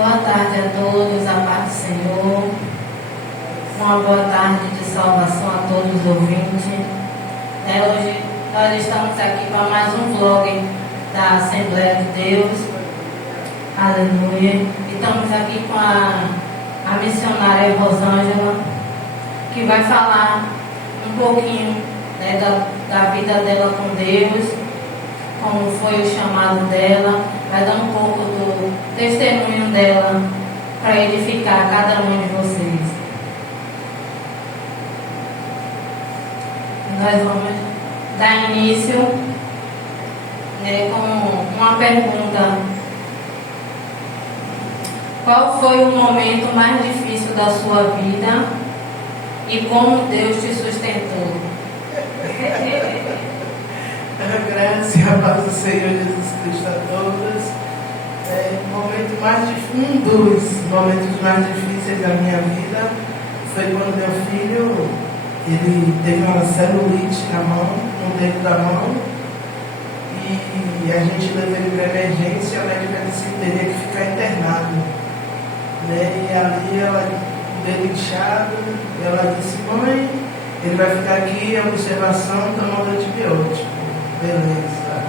Boa tarde a todos, a paz do Senhor. Uma boa tarde de salvação a todos os ouvintes. Hoje nós estamos aqui para mais um vlog da Assembleia de Deus. Aleluia. E estamos aqui com a missionária Rosângela, que vai falar um pouquinho da vida dela com Deus, como foi o chamado dela, vai dar um pouco do testemunho dela para edificar cada um de vocês. Nós vamos dar início com uma pergunta. Qual foi o momento mais difícil da sua vida e como Deus te sustentou? A graça e a paz do Senhor Jesus Cristo a todos. Um dos momentos mais difíceis da minha vida foi quando meu filho ele teve uma celulite na mão, no dedo da mão, e a gente levou ele para emergência. A médica disse que teria que ficar internado, E ali ela, o dedo inchado, ela disse: mãe, ele vai ficar aqui em observação tomando antibiótico. Beleza.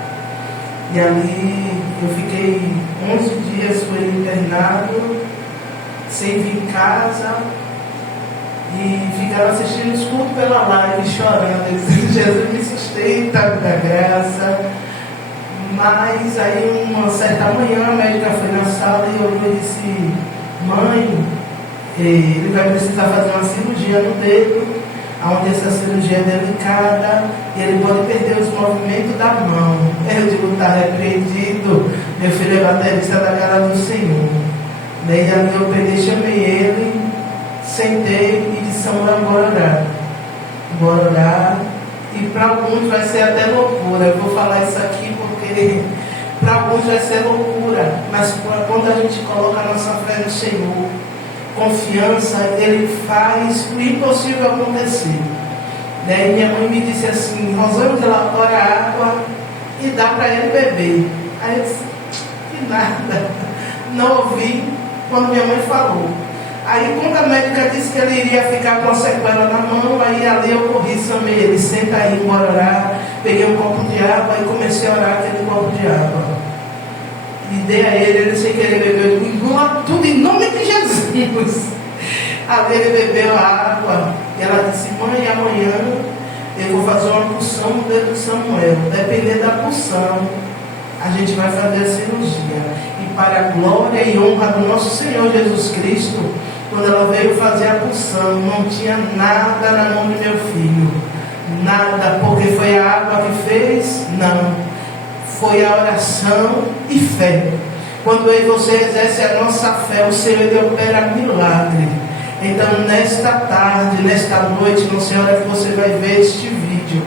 E ali eu fiquei 11 dias com ele internado, sem vir em casa, e ficava assistindo os cultos pela live, chorando. Ele disse: Jesus me sustenta, me dá graça. Mas aí uma certa manhã a médica foi na sala e olhou e disse: mãe, ele vai precisar fazer uma cirurgia no dedo, onde essa cirurgia é delicada e ele pode perder os movimentos da mão. Eu digo: está repreendido, meu filho é baterista da casa do Senhor. E ali eu peguei, chamei ele, sentei e disse: bora orar. E para alguns vai ser até loucura. Eu vou falar isso aqui porque para alguns vai ser loucura, mas quando a gente coloca a nossa fé no Senhor, confiança, Ele faz o impossível acontecer. E minha mãe me disse assim: Rosângela, ora água e dá para ele beber. Aí eu disse: que nada, não ouvi quando minha mãe falou. Aí quando a médica disse que ele iria ficar com a sequela na mão, aí ali eu corri, chamei ele: senta aí, bora orar. Peguei um copo de água e comecei a orar aquele copo de água. E dei a ele sem querer beber, eu engula tudo em nome de Jesus. Ali ele bebeu a água e ela disse: mãe, amanhã eu vou fazer uma punção no dedo de Samuel. Dependendo da punção, a gente vai fazer a cirurgia. E para a glória e honra do nosso Senhor Jesus Cristo, quando ela veio fazer a punção, não tinha nada na mão do meu filho. Nada, porque foi a água que fez? Não. Foi a oração e fé. Quando eu e você exerce a nossa fé, o Senhor ele opera milagre. Então nesta tarde, nesta noite, não sei a hora que você vai ver este vídeo,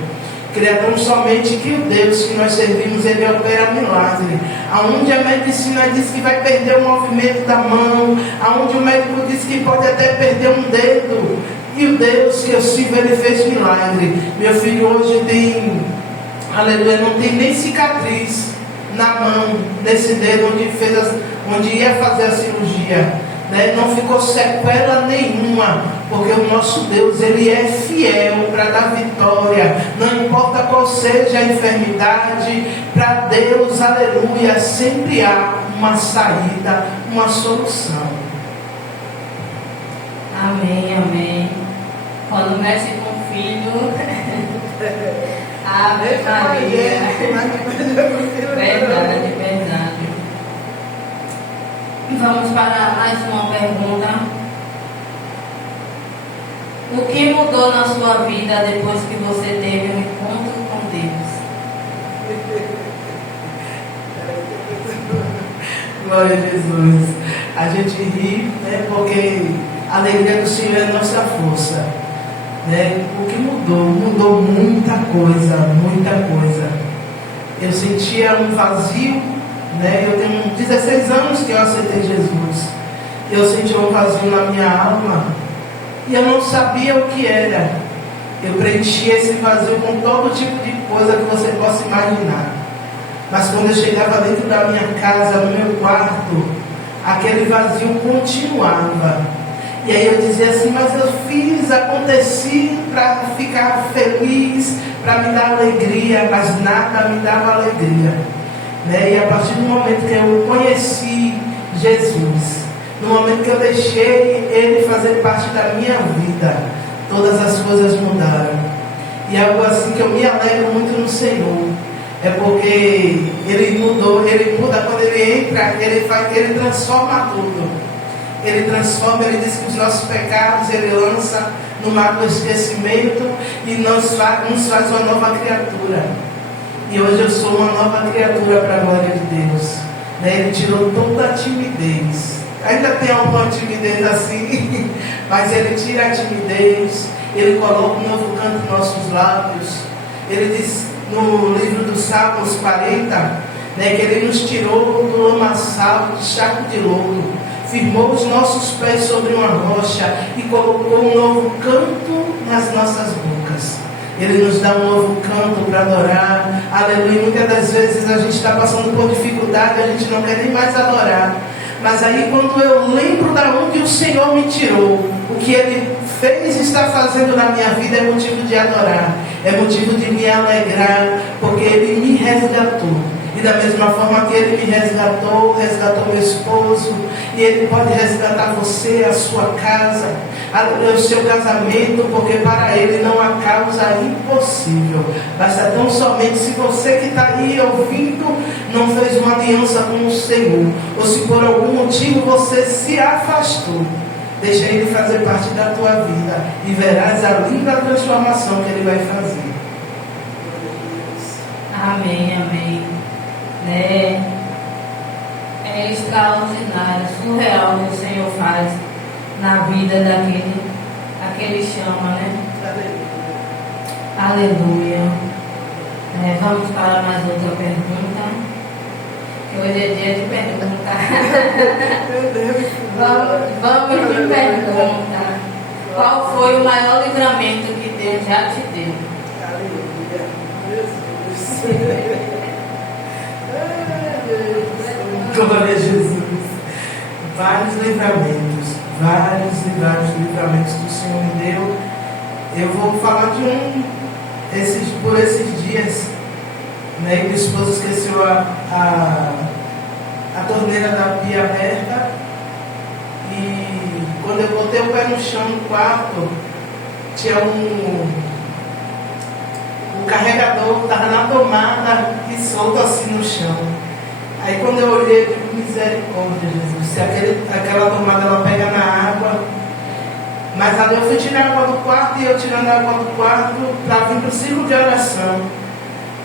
creia tão somente que o Deus que nós servimos, ele opera milagre. Aonde a medicina diz que vai perder o movimento da mão, aonde o médico diz que pode até perder um dedo, e o Deus que eu sirvo, ele fez milagre. Meu filho hoje tem, aleluia, não tem nem cicatriz na mão, nesse dedo onde ia fazer a cirurgia, Não ficou sequela nenhuma, porque o nosso Deus, ele é fiel para dar vitória, não importa qual seja a enfermidade. Para Deus, aleluia, sempre há uma saída, uma solução. Amém, amém. Quando mexe com o filho, Ave Maria. Verdade, verdade. Vamos para mais uma pergunta. O que mudou na sua vida depois que você teve um encontro com Deus? Glória a Jesus. A gente ri, porque a alegria do Senhor é a nossa força. O que mudou? Mudou muita coisa, muita coisa. Eu sentia um vazio, eu tenho 16 anos que eu aceitei Jesus. Eu sentia um vazio na minha alma e eu não sabia o que era. Eu preenchia esse vazio com todo tipo de coisa que você possa imaginar. Mas quando eu chegava dentro da minha casa, no meu quarto, aquele vazio continuava. E aí eu dizia assim, mas eu fiz, aconteci para ficar feliz, para me dar alegria, mas nada me dava alegria. Né? E a partir do momento que eu conheci Jesus, no momento que eu deixei Ele fazer parte da minha vida, todas as coisas mudaram. E algo assim que eu me alegro muito no Senhor, é porque Ele mudou, Ele muda quando Ele entra, Ele transforma tudo. Ele transforma, Ele diz que os nossos pecados Ele lança no mar do esquecimento e nos faz uma nova criatura. E hoje eu sou uma nova criatura para a glória de Deus. Né? Ele tirou toda a timidez. Ainda tem alguma timidez assim, mas Ele tira a timidez, Ele coloca um novo canto nos nossos lábios. Ele diz no livro dos Salmos 40, né, que Ele nos tirou do lamaçal, de charco de lodo, firmou os nossos pés sobre uma rocha e colocou um novo canto nas nossas bocas. Ele nos dá um novo canto para adorar. Aleluia. Muitas das vezes a gente está passando por dificuldade, a gente não quer nem mais adorar. Mas aí quando eu lembro da onde o Senhor me tirou, o que Ele fez e está fazendo na minha vida é motivo de adorar, é motivo de me alegrar, porque Ele me resgatou. E da mesma forma que Ele me resgatou meu esposo, e Ele pode resgatar você, a sua casa, o seu casamento, porque para Ele não há causa impossível. Basta tão somente se você que está aí ouvindo não fez uma aliança com o Senhor, ou se por algum motivo você se afastou, deixa Ele fazer parte da tua vida e verás a linda transformação que Ele vai fazer. Amém, amém. É extraordinário, surreal o que o Senhor faz na vida daquele chama, né? Aleluia. Vamos para mais outra pergunta, que hoje é dia de pergunta. Vamos de pergunta. Qual foi o maior livramento que Deus já te deu? Aleluia. Jesus. Glória a Jesus. Vários livramentos que o Senhor me deu. Eu vou falar de por esses dias, né? Minha esposa esqueceu a torneira da pia aberta, e quando eu botei o pé no chão no quarto, tinha o carregador estava na tomada e solto assim no chão. Aí quando eu olhei, eu digo, misericórdia, Jesus, se aquela tomada ela pega na água. Mas ali eu fui tirar a água do quarto, e eu tirando a água do quarto para vir para o círculo de oração.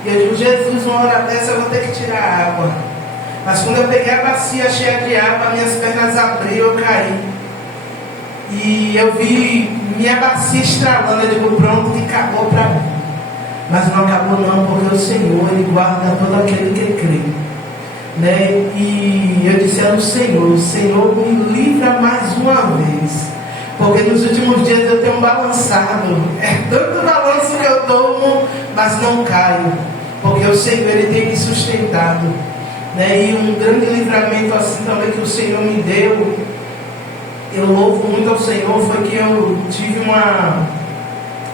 E eu digo, Jesus, uma hora dessa eu vou ter que tirar a água. Mas quando eu peguei a bacia cheia de água, minhas pernas abriram, eu caí. E eu vi minha bacia estralando, eu digo, pronto, que acabou para mim. Mas não acabou não, porque o Senhor, Ele guarda todo aquele que crê. Né? E eu disse ao Senhor, me livra mais uma vez, porque nos últimos dias eu tenho balançado, é tanto balanço que eu tomo, mas não caio, porque o Senhor, Ele tem me sustentado, né? E um grande livramento assim também que o Senhor me deu, eu louvo muito ao Senhor, foi que eu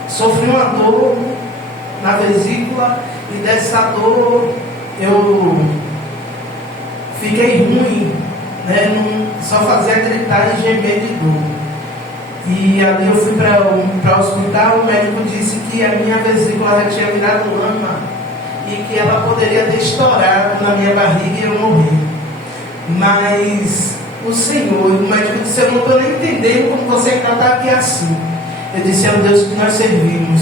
sofri uma dor na vesícula, e dessa dor eu fiquei ruim, né? Só fazia gritar e gemer de dor. E ali eu fui para o hospital, o médico disse que a minha vesícula já tinha virado lama e que ela poderia ter estourado na minha barriga e eu morrer. Mas o Senhor, o médico disse, eu não estou nem entendendo como você ainda está aqui assim. Eu disse, é o Deus que nós servimos.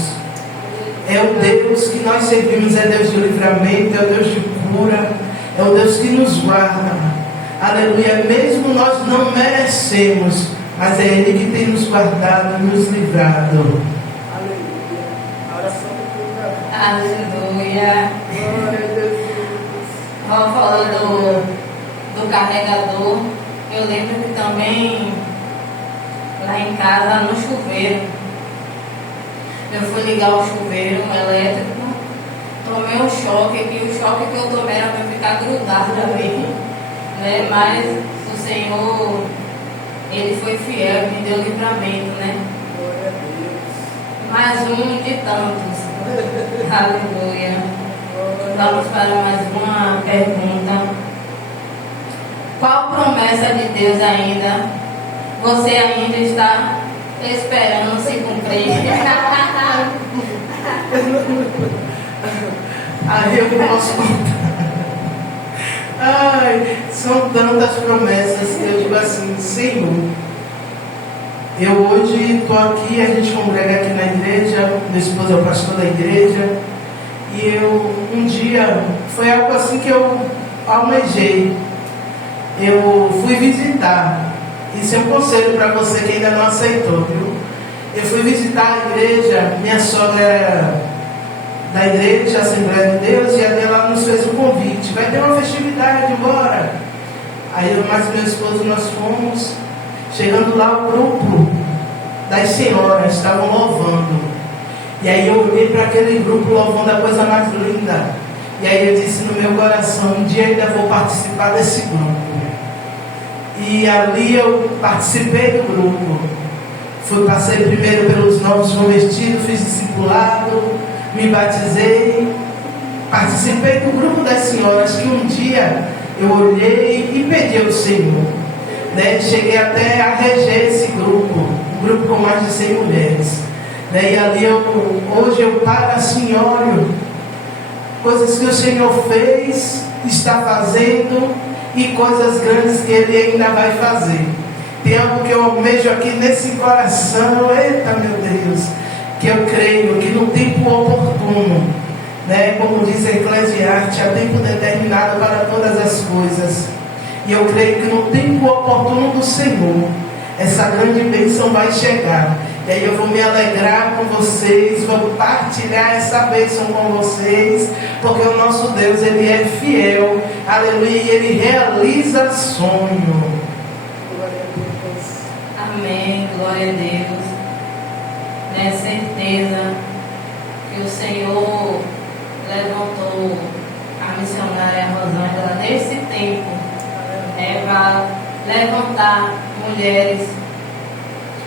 É o Deus que nós servimos, é Deus de livramento, é o Deus de cura, é o Deus que nos guarda. Aleluia. Mesmo nós não merecemos, mas é Ele que tem nos guardado e nos livrado. Aleluia. A oração do Aleluia. Glória a Deus. Vamos falar do carregador. Eu lembro que também lá em casa, no chuveiro, eu fui ligar o chuveiro elétrico, tomei um choque, que o choque que eu tomei era para ficar grudado ali, né? Mas o Senhor, Ele foi fiel, me deu livramento, né? Glória a Deus. Mais um de tantos. Aleluia. Vamos para mais uma pergunta. Qual promessa de Deus ainda você ainda está esperando se cumprir? Aí eu posso contar. Ai, são tantas promessas que eu digo assim, Senhor, eu hoje estou aqui, a gente congrega aqui na igreja, meu esposo é o pastor da igreja, e eu, um dia, foi algo assim que eu almejei, eu fui visitar, isso é um conselho para você que ainda não aceitou, viu? Eu fui visitar a igreja, minha sogra era da igreja, Assembleia de Deus, e a dela nos fez um convite, vai ter uma festividade, bora. Aí eu mais meu esposo nós fomos, chegando lá o grupo das senhoras estavam louvando, e aí eu olhei para aquele grupo louvando a coisa mais linda, e aí eu disse no meu coração, um dia ainda vou participar desse grupo, e ali eu participei do grupo, passei primeiro pelos novos convertidos, fiz discipulado, me batizei, participei do grupo das senhoras, que um dia eu olhei e pedi ao Senhor, né? Cheguei até a reger esse grupo, um grupo com mais de 100 mulheres, né? E ali hoje eu paro assim, olho coisas que o Senhor fez, está fazendo, e coisas grandes que Ele ainda vai fazer. Tem algo que eu almejo aqui nesse coração, eita meu Deus, que eu creio que no tempo oportuno, né, como diz a Eclesiastes, há tempo determinado para todas as coisas, e eu creio que no tempo oportuno do Senhor, essa grande bênção vai chegar, e aí eu vou me alegrar com vocês, vou partilhar essa bênção com vocês, porque o nosso Deus, Ele é fiel, aleluia, e Ele realiza sonho. Glória a Deus. Amém, glória a Deus. É certeza que o Senhor levantou a missionária Rosângela nesse tempo, né, para levantar mulheres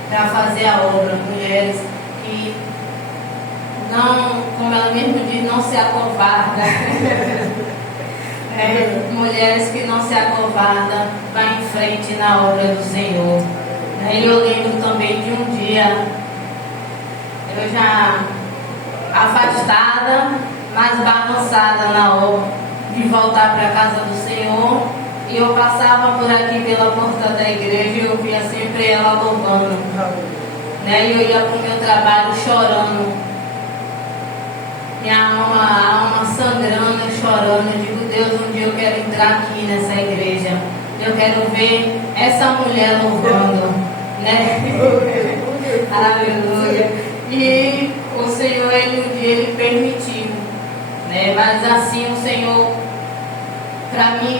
para fazer a obra, mulheres que não, como ela mesmo diz, não se acovardam, mulheres que não se acovardam, vai em frente na obra do Senhor. E eu lembro também de um dia, eu já afastada, mas balançada na obra, de voltar para a casa do Senhor, e eu passava por aqui pela porta da igreja e eu via sempre ela louvando, né? E eu ia para o meu trabalho chorando, minha alma sangrando, chorando. Eu digo, Deus, um dia eu quero entrar aqui nessa igreja, eu quero ver essa mulher louvando, né? Aleluia. E o Senhor, um dia Ele permitiu, né? Mas assim o Senhor, para me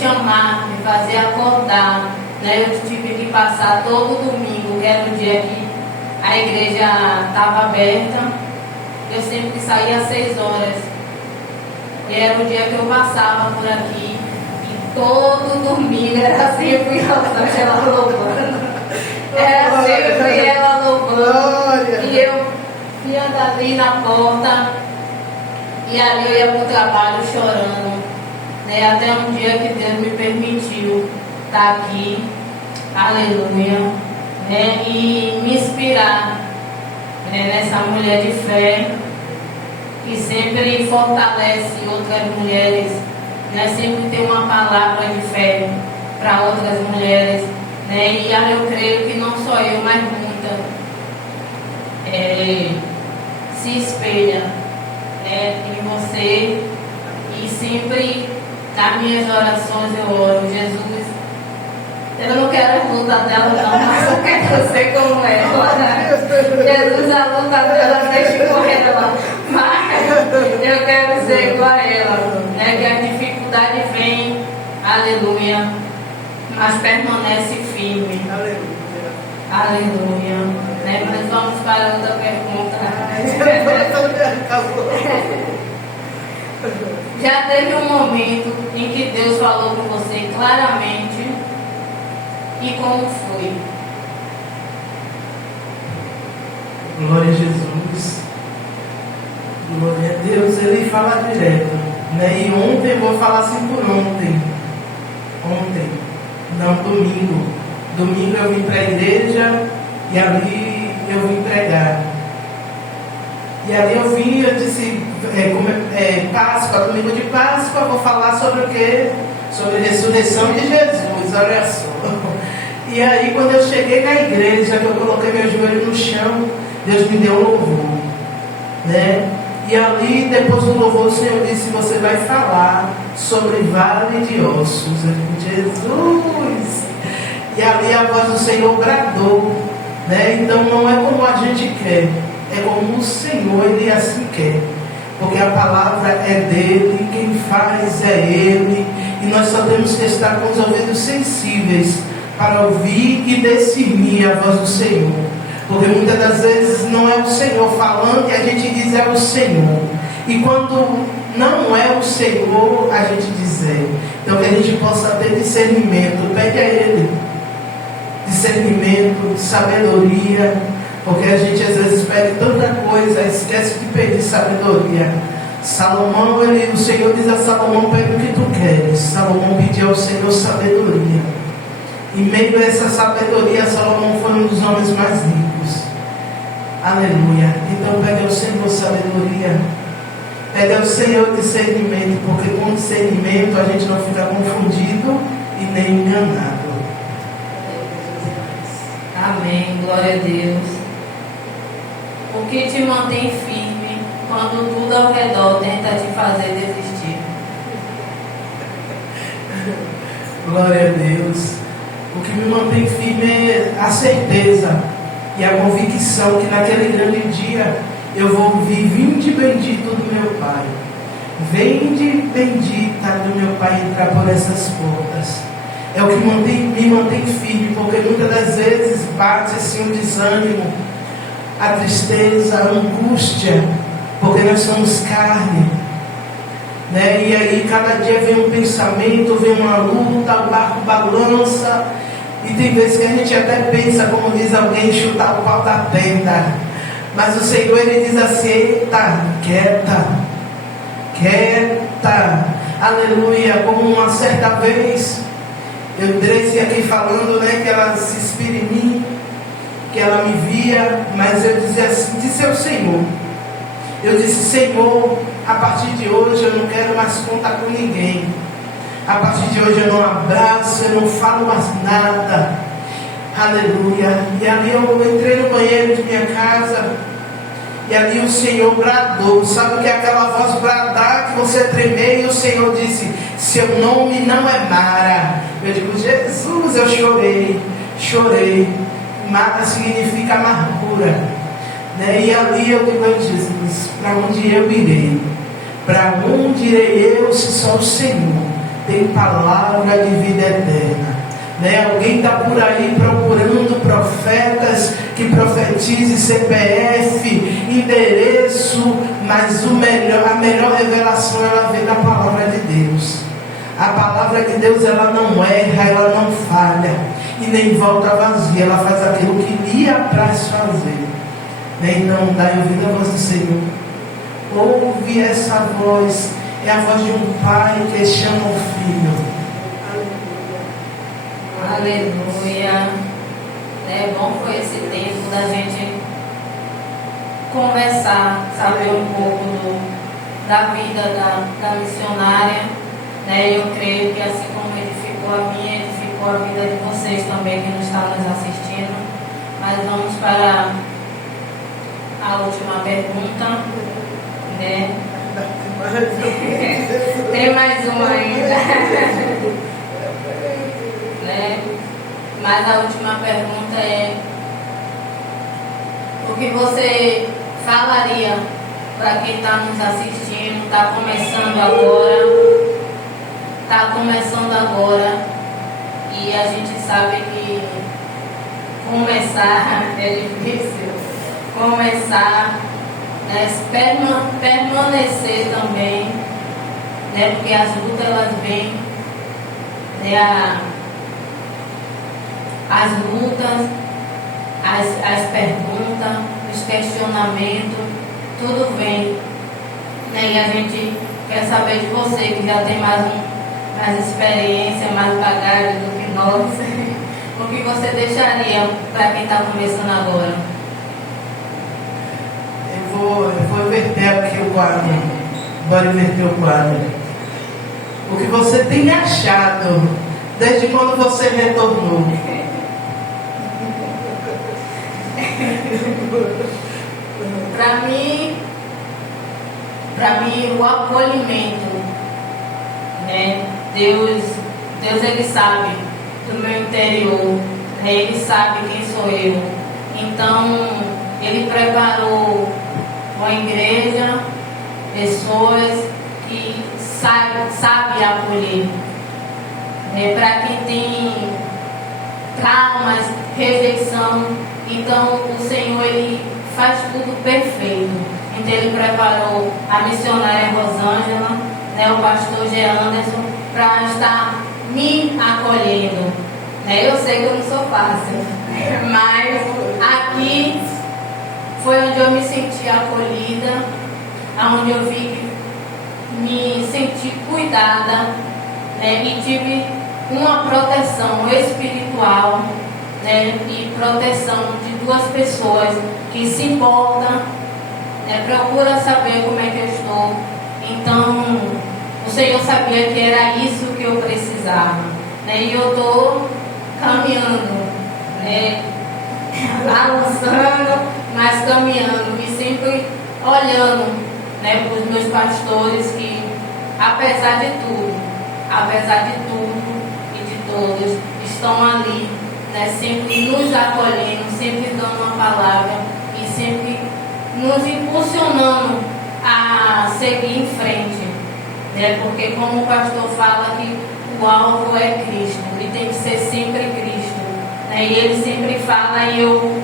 chamar, me fazer acordar, né? Eu tive que passar todo domingo, que era o dia que a igreja estava aberta. Eu sempre saía às 6 horas, e era o dia que eu passava por aqui, e todo domingo era sempre ela louvando, era sempre ela louvando, e eu ia dali na porta, e ali eu ia para o trabalho chorando, né? Até um dia que Deus me permitiu estar aqui, aleluia, né? E me inspirar, né, nessa mulher de fé que sempre fortalece outras mulheres, né? Sempre tem uma palavra de fé para outras mulheres, né? E eu creio que não só eu, mas muitas se espelha, né, em você. E sempre nas minhas orações eu oro, Jesus, eu não quero a luta dela não, mas eu quero ser como ela. Jesus, a luta dela deixa correr ela, mas eu quero ser igual a ela, né? Que a dificuldade vem, aleluia, mas permanece firme. Aleluia. Né? Mas vamos para outra pergunta. Já teve um momento em que Deus falou com você claramente e como foi? Glória a Jesus. Glória a Deus. Ele fala direto, né? E ontem, eu vou falar assim por ontem. Não, domingo. Domingo eu vim para a igreja e ali eu vim pregar. E ali eu disse, Páscoa, domingo de Páscoa, vou falar sobre o quê? Sobre a ressurreição de Jesus, olha só. E aí quando eu cheguei na igreja, que eu coloquei meu joelho no chão, Deus me deu um louvor, né? E ali, depois do louvor, o Senhor disse, você vai falar sobre vale de ossos. Eu disse, Jesus! E ali a voz do Senhor bradou, né? Então não é como a gente quer, é como o Senhor, Ele assim quer. Porque a palavra é dEle, quem faz é Ele, e nós só temos que estar com os ouvidos sensíveis para ouvir e discernir a voz do Senhor. Porque muitas das vezes não é o Senhor falando e a gente diz é o Senhor. E quando não é o Senhor, a gente diz é. Então que a gente possa ter discernimento, pede a Ele. Discernimento, sabedoria. Porque a gente às vezes pede tanta coisa, esquece de pedir sabedoria. Salomão, o Senhor diz a Salomão, pede o que tu queres. Salomão pediu ao Senhor sabedoria. Em meio a essa sabedoria, Salomão foi um dos homens mais ricos. Aleluia. Então pede ao Senhor sabedoria. Pede ao Senhor discernimento, porque com discernimento a gente não fica confundido e nem enganado. Amém, glória a Deus. O que te mantém firme quando tudo ao redor tenta te fazer desistir? Glória a Deus. O que me mantém firme é a certeza e a convicção que naquele grande dia eu vou ouvir: vinde bendito do meu Pai, vinde bendita do meu Pai entrar por essas portas. É o que me mantém firme, porque muitas das vezes bate assim um desânimo, a tristeza, a angústia, porque nós somos carne, né? E aí cada dia vem um pensamento, vem uma luta, o barco balança, e tem vezes que a gente até pensa, como diz alguém, chutar o pau da tenda. Mas o Senhor, Ele diz assim: eita, quieta, aleluia. Como uma certa vez eu desci aqui falando, né, que ela se inspira em mim, que ela me via, mas eu dizia assim, disse ao Senhor, eu disse: Senhor, a partir de hoje eu não quero mais contar com ninguém. A partir de hoje eu não abraço, eu não falo mais nada. Aleluia. E ali eu entrei no banheiro de minha casa, e ali o Senhor bradou. Sabe o que é aquela voz bradar, que você tremer? E o Senhor disse: seu nome não é Mara. Eu digo: Jesus, eu chorei. Mara significa amargura, né? E ali eu digo: Jesus, para onde eu irei? Para onde irei eu, se só o Senhor tem palavra de vida eterna, né? Alguém está por aí procurando profetas que profetize CPF, endereço, mas a melhor revelação ela vem da palavra de Deus. A palavra de Deus, ela não erra, ela não falha e nem volta vazia, ela faz aquilo que lhe apraz fazer, né? Então dai ouvido à voz do Senhor, ouve essa voz. É a voz de um pai que chama o filho. Aleluia. É bom foi esse tempo da gente conversar, saber um pouco da vida da missionária, né? Eu creio que assim como edificou a minha, edificou a vida de vocês também que não estão nos assistindo. Mas vamos para a última pergunta, né? Tem mais uma ainda. Né? Mas a última pergunta é: o que você falaria para quem está nos assistindo, está começando agora, e a gente sabe que começar é difícil, né, permanecer também, né, porque as lutas elas vêm, né, as lutas, as perguntas, os questionamentos, tudo vem. E a gente quer saber de você, que já tem mais experiência, mais bagagem do que nós. O que você deixaria para quem está começando agora? Eu vou inverter aqui o quadro. Bora inverter o quadro. O que você tem achado desde quando você retornou? Para mim, o acolhimento, né? Deus ele sabe do meu interior, né? Ele sabe quem sou eu. Então, Ele preparou uma igreja, pessoas que sabem acolher. Para quem tem traumas, rejeição, então o Senhor Ele faz tudo perfeito. Então Ele preparou a missionária Rosângela, né, o pastor G. Anderson, para estar me acolhendo. Eu sei que eu não sou fácil, mas aqui foi onde eu me senti acolhida, onde eu vi que me senti cuidada, e tive uma proteção espiritual, e proteção de duas pessoas que se importam, procura saber como é que eu estou. Então, o Senhor sabia que era isso que eu precisava, e eu estou caminhando, avançando, mas caminhando, e sempre olhando, para os meus pastores que, apesar de tudo e de todos, estão ali, sempre nos acolhendo, sempre dando uma palavra e sempre nos impulsionando a seguir em frente, porque como o pastor fala que o alvo é Cristo e tem que ser sempre Cristo, e ele sempre fala e eu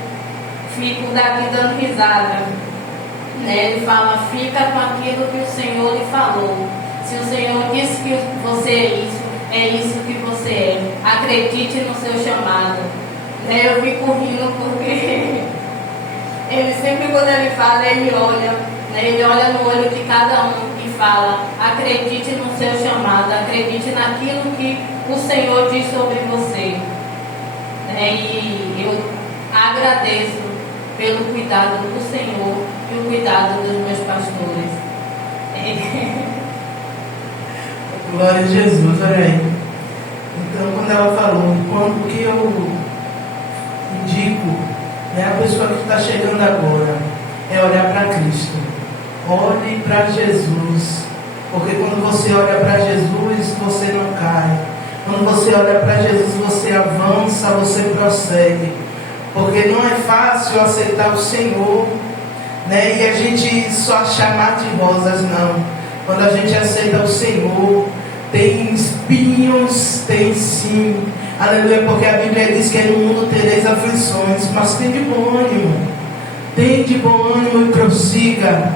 fico daqui dando risada, ele fala, fica com aquilo que o Senhor lhe falou. Se o Senhor disse que você é isso que você é. Acredite no seu chamado. Eu fico rindo porque ele sempre, quando ele fala, ele olha no olho de cada um e fala, acredite no seu chamado, acredite naquilo que o Senhor diz sobre você. E eu agradeço pelo cuidado do Senhor e o cuidado dos meus pastores. Glória a Jesus, olha aí. Então, quando ela falou, o que eu indico, a pessoa que está chegando agora, é olhar para Cristo. Olhe para Jesus. Porque quando você olha para Jesus, você não cai. Quando você olha para Jesus, você avança, você prossegue. Porque não é fácil aceitar o Senhor, e a gente só chamar de rosas, não. Quando a gente aceita o Senhor, tem espinhos, tem sim, aleluia, porque a Bíblia diz que no mundo tereis aflições, mas tem de bom ânimo e prossiga,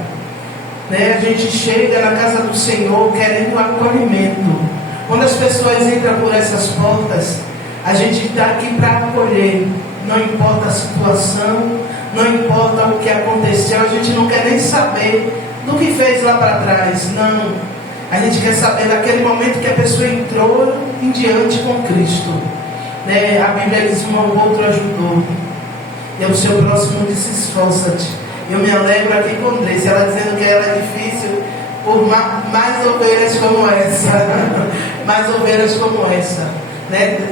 a gente chega na casa do Senhor querendo acolhimento. Quando as pessoas entram por essas portas, a gente está aqui para acolher, não importa a situação, não importa o que aconteceu, a gente não quer nem saber do que fez lá para trás, não. A gente quer saber daquele momento que a pessoa entrou em diante com Cristo. A Bíblia diz, um ao outro ajudou. E ao seu próximo disse, esforça-te. Eu me alegro aqui com Grace, ela dizendo que ela é difícil por mais ovelhas como essa. Mais ovelhas como essa.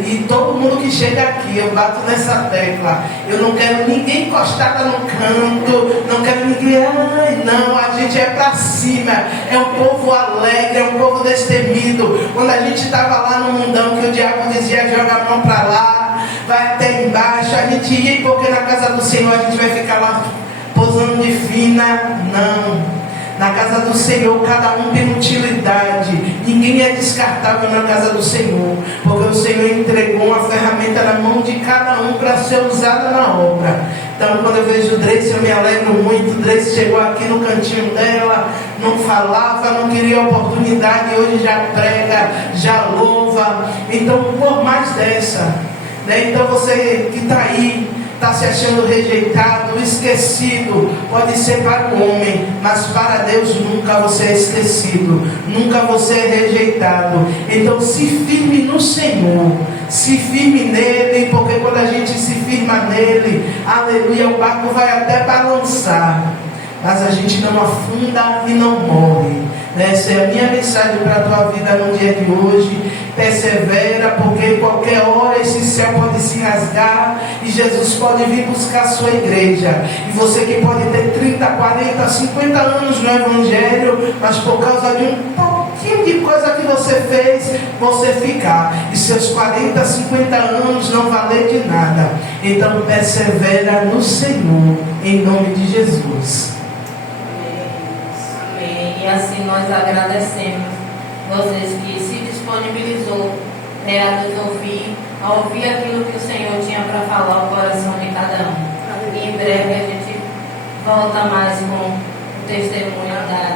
E todo mundo que chega aqui, eu bato nessa tecla. Eu não quero ninguém encostada no canto, não quero ninguém, não, a gente é pra cima. É um povo alegre, é um povo destemido. Quando a gente estava lá no mundão, que o diabo dizia, joga a mão pra lá, vai até embaixo, a gente ia, porque na casa do Senhor a gente vai ficar lá posando de fina. Não. Na casa do Senhor, cada um tem utilidade. Ninguém é descartável na casa do Senhor, porque o Senhor entregou uma ferramenta na mão de cada um para ser usada na obra. Então, quando eu vejo Grace, eu me alegro muito. Grace chegou aqui no cantinho dela, não falava, não queria oportunidade, hoje já prega, já louva. Então, por mais dessa, né? Então você que está aí, está se achando rejeitado, esquecido, pode ser para o homem, mas para Deus nunca você é esquecido, nunca você é rejeitado. Então se firme no Senhor, se firme nele, porque quando a gente se firma nele, aleluia, o barco vai até balançar, mas a gente não afunda e não morre. Essa é a minha mensagem para a tua vida no dia de hoje. Persevera, porque qualquer hora esse céu pode se rasgar e Jesus pode vir buscar a sua igreja. E você que pode ter 30, 40, 50 anos no Evangelho, mas por causa de um pouquinho de coisa que você fez, você ficar, e seus 40, 50 anos não valer de nada. Então persevera no Senhor, em nome de Jesus. E assim nós agradecemos vocês que se disponibilizou a nos ouvir, a ouvir aquilo que o Senhor tinha para falar ao coração de cada um. E em breve a gente volta mais com o testemunho da